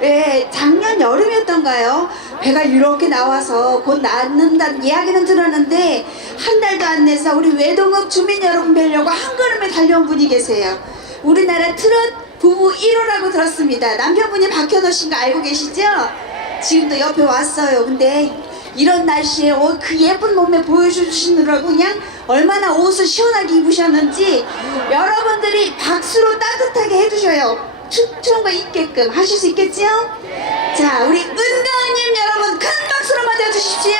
예, 작년 여름이었던가요? 배가 이렇게 나와서 곧 낳는다는 이야기는 들었는데 한 달도 안 돼서 우리 외동읍 주민 여러분 뵈려고 한 걸음에 달려온 분이 계세요. 우리나라 트롯 부부 1호라고 들었습니다. 남편분이 박현호 씨인 거 알고 계시죠? 지금도 옆에 왔어요. 근데 이런 날씨에 그 예쁜 몸매 보여주시느라고 그냥 얼마나 옷을 시원하게 입으셨는지 여러분들이 박수로 따뜻하게 해주셔요. 춤추는 거 있게끔 하실 수 있겠지요? 자, 우리 은가은님 여러분 큰 박수로 맞아주십시오.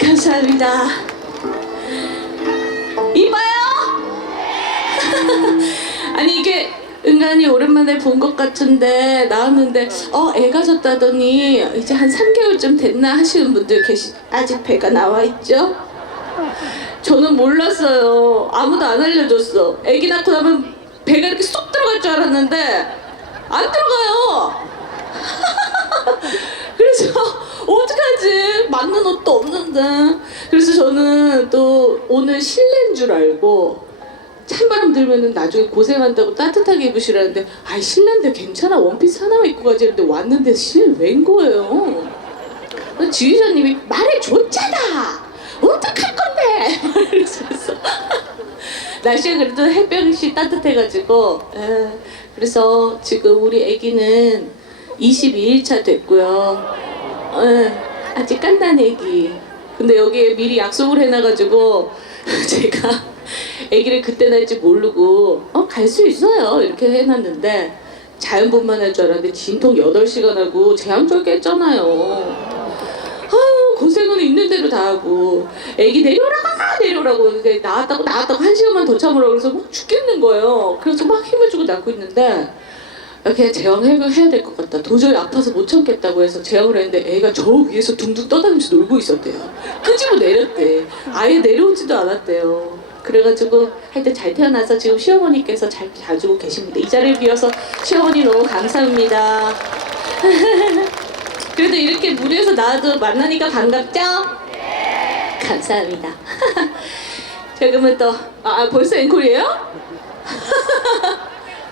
감사합니다. 이봐요. 아니 이게 은간히 오랜만에 본 것 같은데 나왔는데 애가 졌다더니 이제 한 3개월쯤 됐나 하시는 분들 아직 배가 나와 있죠? 저는 몰랐어요. 아무도 안 알려줬어. 애기 낳고 나면 배가 이렇게 쏙 들어갈 줄 알았는데 안 들어가요. 그래서 어떡하지? 맞는 옷도 없는데. 그래서 저는 또 오늘 실내인 줄 알고 찬바람 들면은 나중에 고생한다고 따뜻하게 입으시라는데 아이 실내인데 괜찮아 원피스 하나만 입고 가지 했는데 왔는데 실외인 거예요. 지휘자님이 말해줬잖아. 어떡할 건데? 그래서 날씨가 그래도 햇볕이 따뜻해가지고 그래서 지금 우리 아기는 22일차 됐고요. 아직 깐난 애기. 근데 여기에 미리 약속을 해놔가지고 제가 아기를 그때 날지 모르고 갈 수 있어요 이렇게 해놨는데 자연분만 할 줄 알았는데 진통 8시간 하고 제왕절 깼잖아요. 아유 고생은 있는 대로 다 하고 애기 내려오라고 나왔다고 1시간만 더 참으라고 그래서 막 죽겠는 거예요. 그래서 막 힘을 주고 낳고 있는데 그냥 제왕해야 될 것 같다. 도저히 아파서 못 참겠다고 해서 제왕을 했는데 애가 저 위에서 둥둥 떠다니면서 놀고 있었대요. 끄집어 내렸대. 아예 내려오지도 않았대요. 그래가지고 하여튼 잘 태어나서 지금 시어머니께서 잘 봐주고 계십니다. 이 자리를 비워서 시어머니 너무 감사합니다. 그래도 이렇게 무리해서 나와도 만나니까 반갑죠? 감사합니다. 자 그러면 또 벌써 앵콜이에요?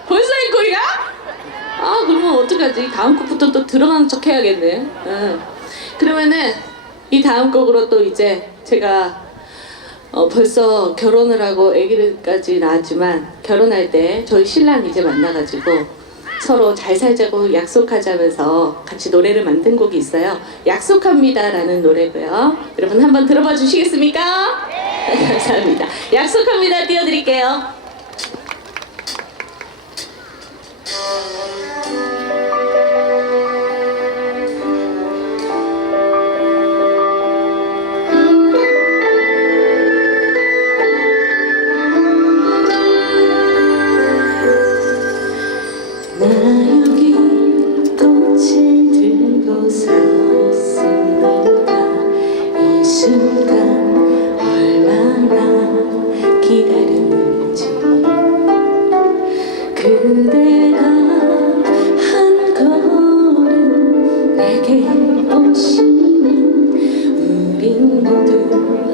벌써 앵콜이야? 그러면 어떡하지? 다음 곡부터 또 들어가는 척 해야겠네. 그러면은 이 다음 곡으로 또 이제 제가 벌써 결혼을 하고 아기를까지 낳았지만 결혼할 때 저희 신랑 이제 만나가지고 서로 잘 살자고 약속하자면서 같이 노래를 만든 곡이 있어요. 약속합니다 라는 노래고요. 여러분 한번 들어봐 주시겠습니까? 네. 감사합니다. 약속합니다 띄워드릴게요. 나 여기 꽃을 들고 서 있으니까 이 순간 얼마나 기다렸는지 그대가 한 걸음 내게 오시면 우린 모두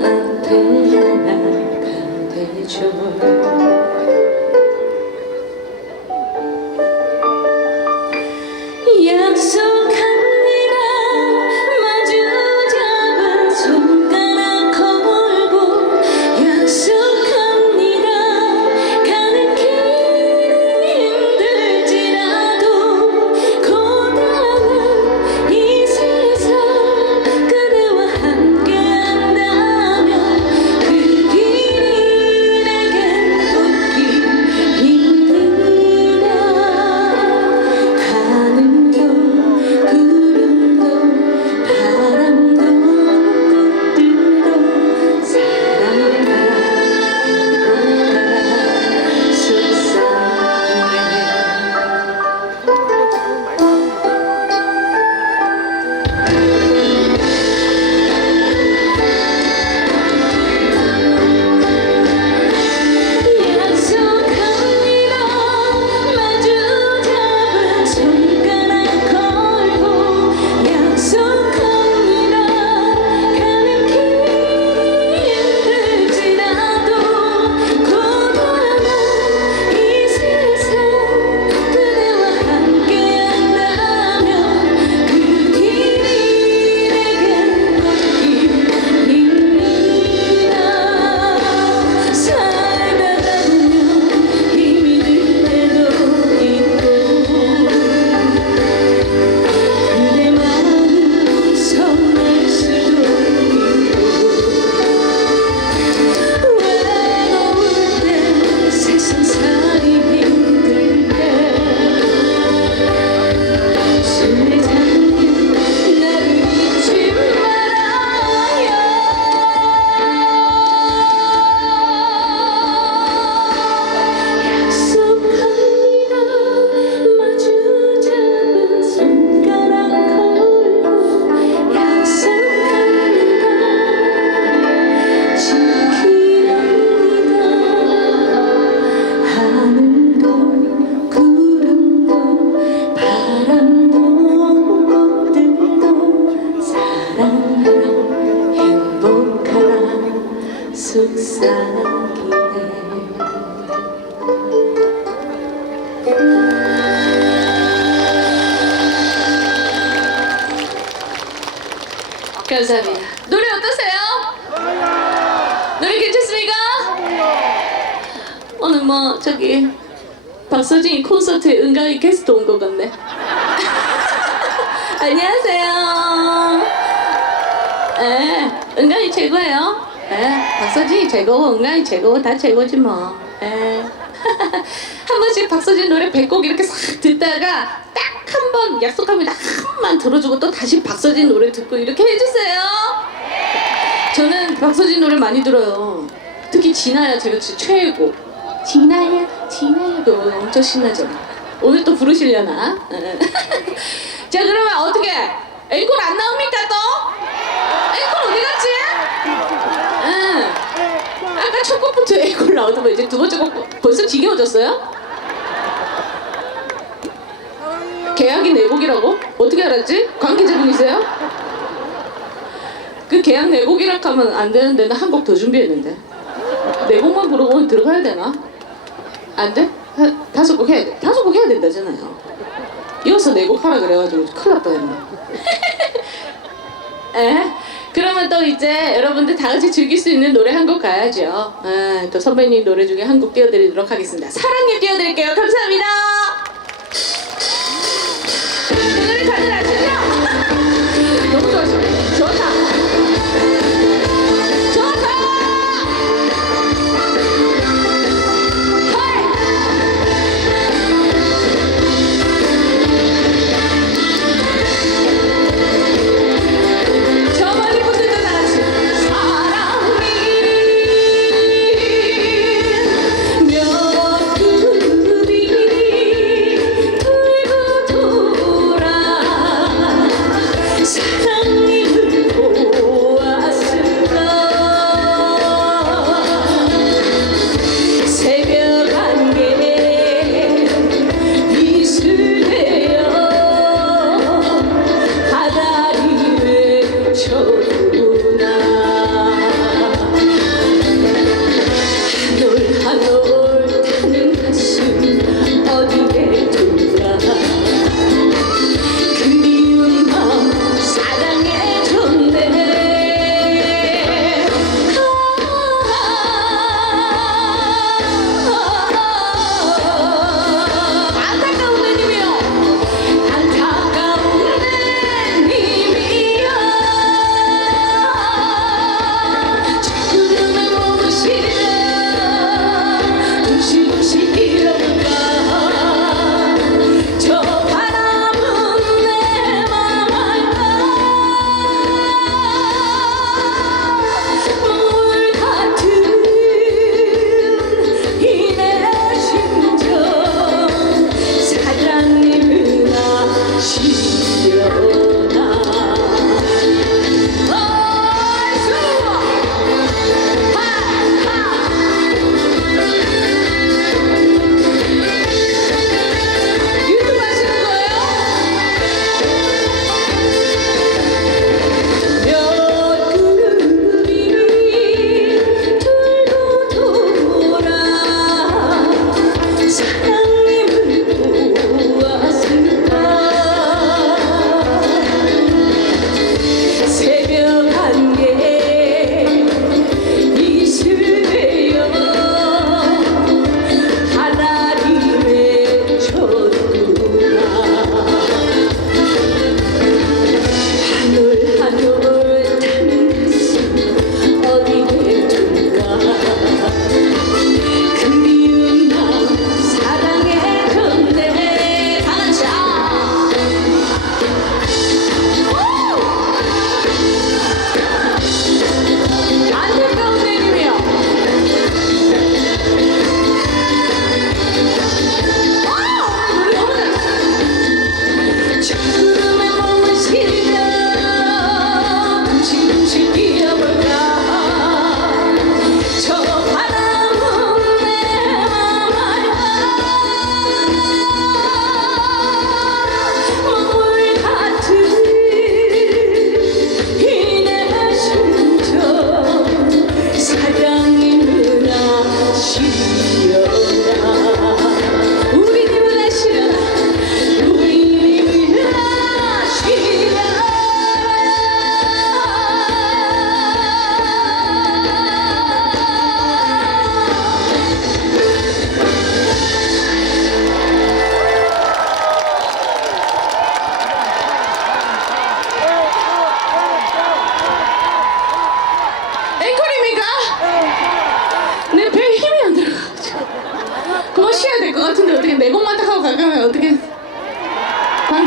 앞에 하나가 되죠. 약속합니다 마주 잡은 손가락 걸고 약속합니다 가는 길이 힘들지라도 고단한 이 세상 그대와 함께한다면 그 길이 내겐 꽃길입니다. 가는 구름도 바람도 꽃들도 사랑하라 약속합니다 마주 잡은 손가락 걸고 약속합니다 가는 길이 힘들지라도 고단한 이 세상 그대와 함께한다면 그 길이 내겐 꽃길입니다. 살다가 보면 힘이 들 때도 있고 그대 마음 서운할 수도 있고 외로울 때 세상살이 힘들 때 손을 잡는 나를 잊지 말아요. 약속합니다 마주 잡은 손가락 걸고 약속합니다 지키랍니다. 하늘도 구름도 바람도 꽃들도 사랑하라 행복하라 속삭이네. 감사합니다. 노래 어떠세요? 노래 괜찮습니까? 오늘 뭐 저기 박서진이 콘서트에 은강이 게스트 온 것 같네. 안녕하세요. 은강이 최고예요. 박서진이 최고고 은간이 최고고 다 최고지 뭐. 한 번씩 박서진 노래 100곡 이렇게 싹 듣다가 딱 한 번 약속하면 딱 한 번만 들어주고 또 다시 박서진 노래 듣고 이렇게 해주세요. 저는 박서진 노래 많이 들어요. 특히 진아야 제가 진짜 최고. 진아야 그거 엄청 신나죠. 오늘 또 부르시려나? 자 그러면 어떻게 앵콜 안 나옵니까 또? 앵콜 어디 갔지? 아까 첫 곡부터 앵콜 나오더만 이제 두 번째 곡 벌써 지겨워졌어요? 계약이 네 곡이라고? 어떻게 알았지? 관계자분이세요? 그 계약 네 곡이라 하면 안 되는데 나 한 곡 더 준비했는데 네 곡만 부르고 들어가야 되나? 안 돼? 5곡 해야 돼. 5곡 해야 된다잖아요. 이어서 네 곡 하라 그래가지고 큰일 날 뻔했네. 그러면 또 이제 여러분들 다 같이 즐길 수 있는 노래 한 곡 가야죠. 또 선배님 노래 중에 한 곡 띄워드리도록 하겠습니다. 사랑해 띄워드릴게요. 감사합니다. 그 노래 다들 아시죠? 너무 좋아하시네. 좋다. 좋다. 저 멀리 분들도 다 같이 사랑이 몇 그리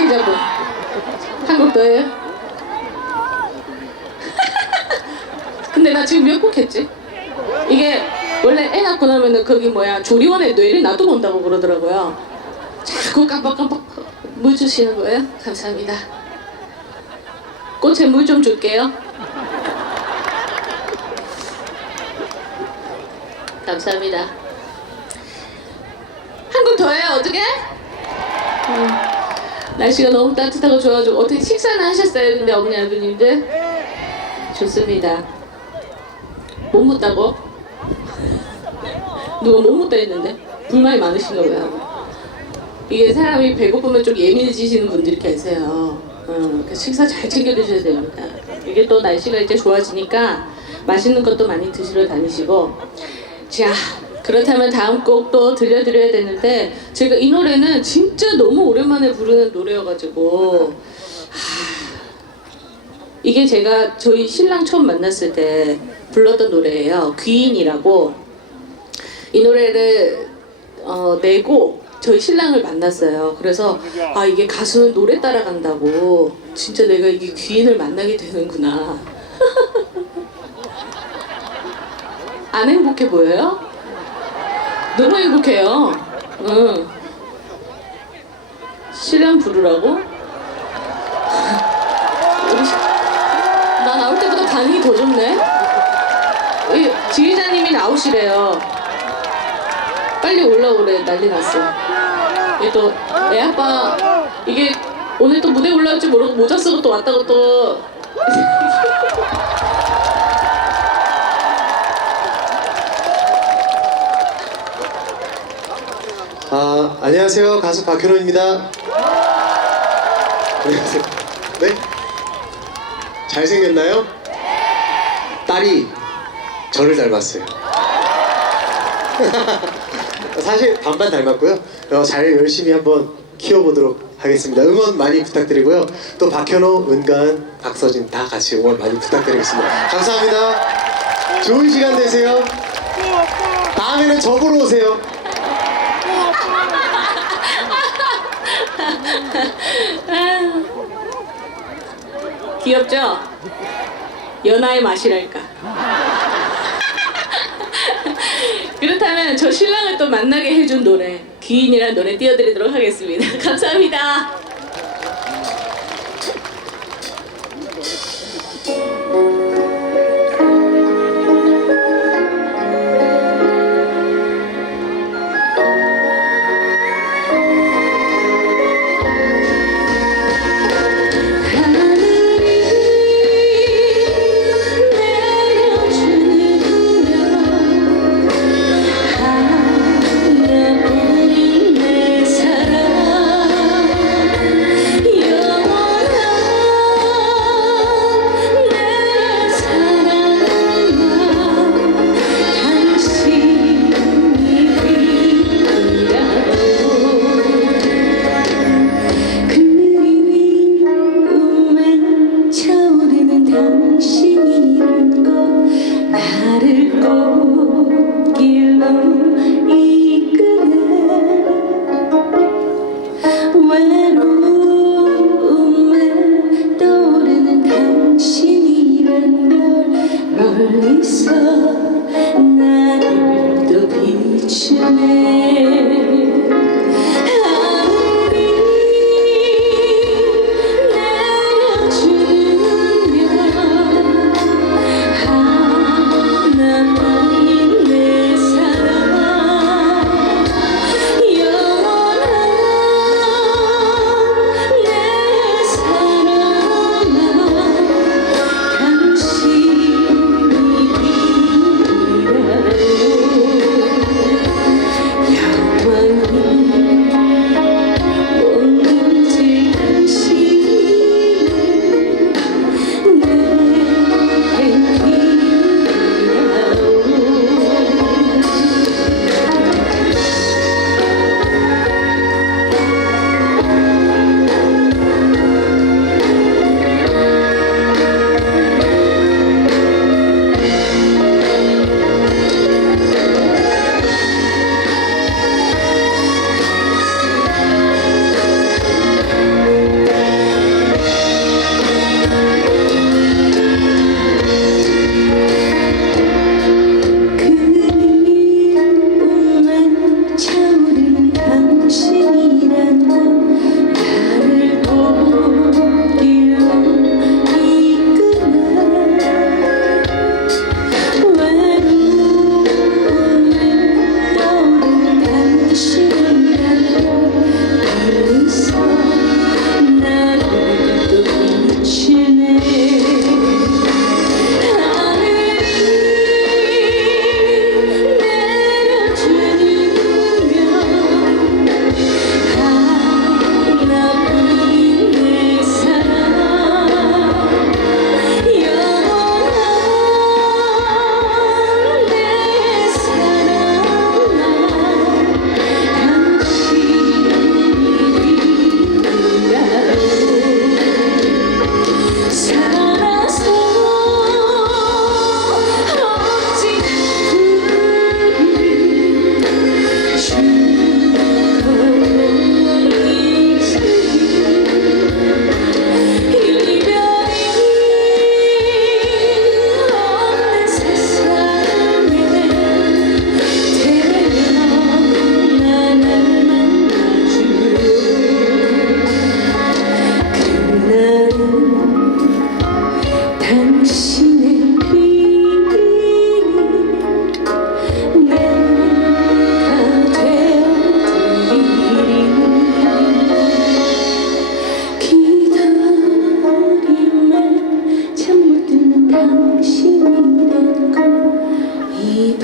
피해자분. 한국 더해요? 근데 나 지금 몇 곡 했지? 이게 원래 애 낳고 나면은 거기 뭐야 조리원에 뇌를 놔두고 온다고 그러더라고요. 자꾸 깜빡깜빡 물 주시는 거예요? 감사합니다. 꽃에 물 좀 줄게요. 감사합니다. 한 곡 더 해요. 어떻게? 날씨가 너무 따뜻하고 좋아가지고 어떻게 식사는 하셨어요? 근데 어머니 아버님들? 좋습니다. 못 묻다고? 누가 못 묻다 했는데? 불만이 많으신가 봐요. 이게 사람이 배고프면 좀 예민해지시는 분들이 계세요. 그래서 식사 잘 챙겨 드셔야 됩니다. 이게 또 날씨가 이제 좋아지니까 맛있는 것도 많이 드시러 다니시고. 자, 그렇다면 다음 곡 또 들려드려야 되는데 제가 이 노래는 진짜 너무 오랜만에 부르는 노래여가지고 이게 제가 저희 신랑 처음 만났을 때 불렀던 노래예요. 귀인이라고. 이 노래를 내고 저희 신랑을 만났어요. 그래서 아 이게 가수는 노래 따라간다고 진짜 내가 이게 귀인을 만나게 되는구나. 안 행복해 보여요? 너무 행복해요. 응. 신랑 부르라고? 나 나올 때보다 반응이 더 좋네? 이 지휘자님이 나오시래요. 빨리 올라오래. 난리 났어. 이게 또 애 아빠 이게 오늘 또 무대 올라올 줄 모르고 모자 쓰고 또 왔다고 또 안녕하세요. 가수 박현호입니다. 안녕하세요. 네? 잘생겼나요? 딸이 저를 닮았어요. 사실 반반 닮았고요. 잘 열심히 한번 키워보도록 하겠습니다. 응원 많이 부탁드리고요. 또 박현호, 은가은, 박서진 다 같이 응원 많이 부탁드리겠습니다. 감사합니다. 좋은 시간 되세요. 다음에는 저 보러 오세요. 귀엽죠? 연하의 맛이랄까. 그렇다면 저 신랑을 또 만나게 해준 노래 귀인이라는 노래 띄워드리도록 하겠습니다. 감사합니다. 멀리서 나를 또 비추네.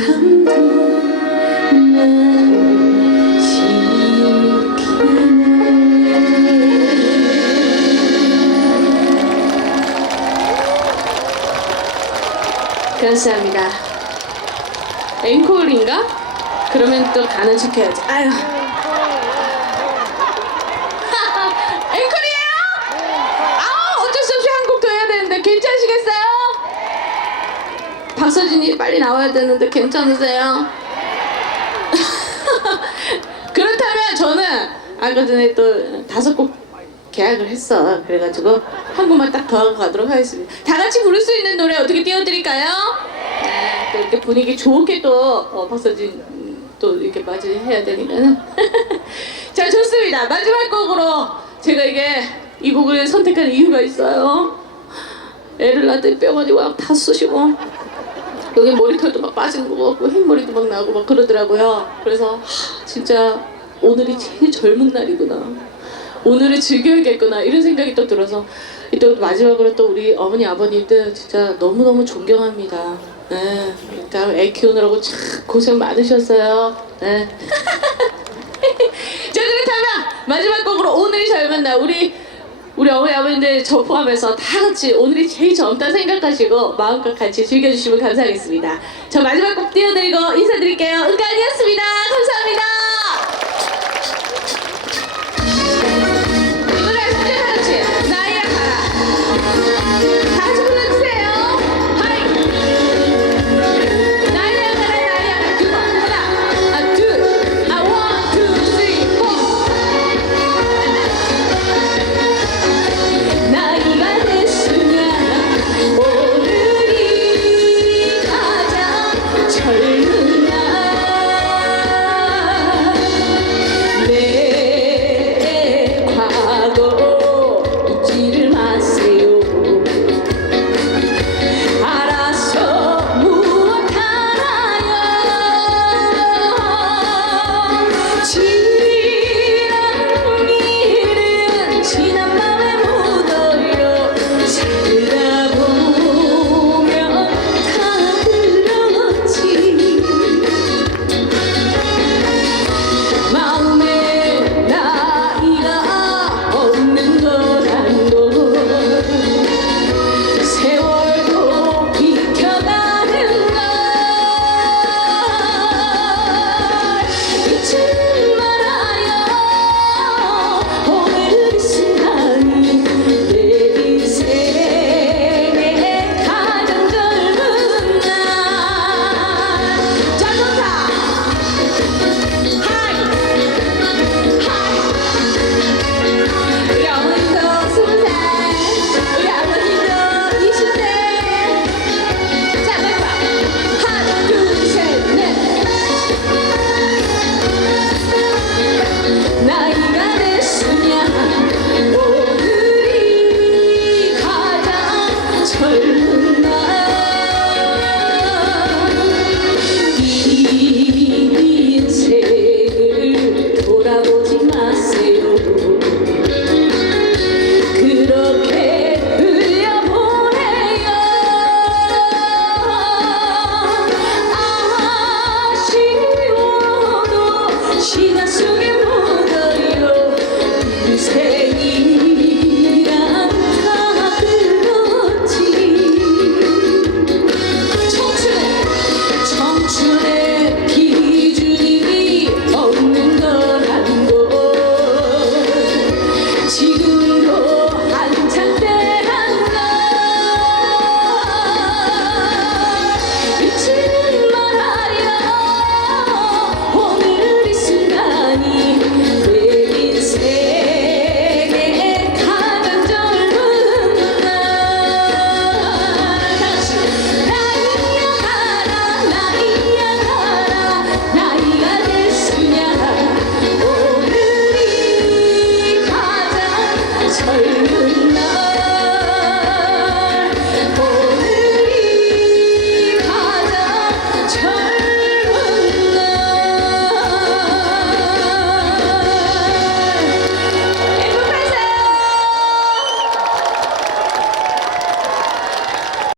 밤도 나를 지키네. 감사합니다. 앵콜인가? 그러면 또 가는 척 해야지. 아유. 앵콜이에요? 아우, 어쩔 수 없이 한 곡 더 해야 되는데 괜찮으시겠어요? 박서진이 빨리 나와야 되는데 괜찮으세요? 그렇다면 저는 아까 전에 또 5곡 계약을 했어. 그래가지고 한 곡만 딱 더 하고 가도록 하겠습니다. 다 같이 부를 수 있는 노래 어떻게 띄워드릴까요? 네, 또 이렇게 분위기 좋게 또 박서진 또 이렇게 맞이해야 되니까는. 자, 좋습니다. 마지막 곡으로 제가 이 곡을 선택한 이유가 있어요. 애를 낳더니 뼈가지 막 다 쑤시고 여기 머리털도 막 빠진 거 같고 흰머리도 막 나고 막 그러더라고요. 그래서 진짜 오늘이 제일 젊은 날이구나, 오늘을 즐겨야겠구나, 이런 생각이 또 들어서 또 마지막으로 또 우리 어머니 아버님들 진짜 너무너무 존경합니다. 네, 일단 애 키우느라고 참 고생 많으셨어요. 네. 자, 그렇다면 마지막 곡으로 오늘이 젊은 날, 우리 어머니 아버님들 저 포함해서 다 같이 오늘이 제일 젊다 생각하시고 마음껏 같이 즐겨주시면 감사하겠습니다. 저 마지막 곡 띄워드리고 인사드릴게요. 은가은이었습니다. 감사합니다.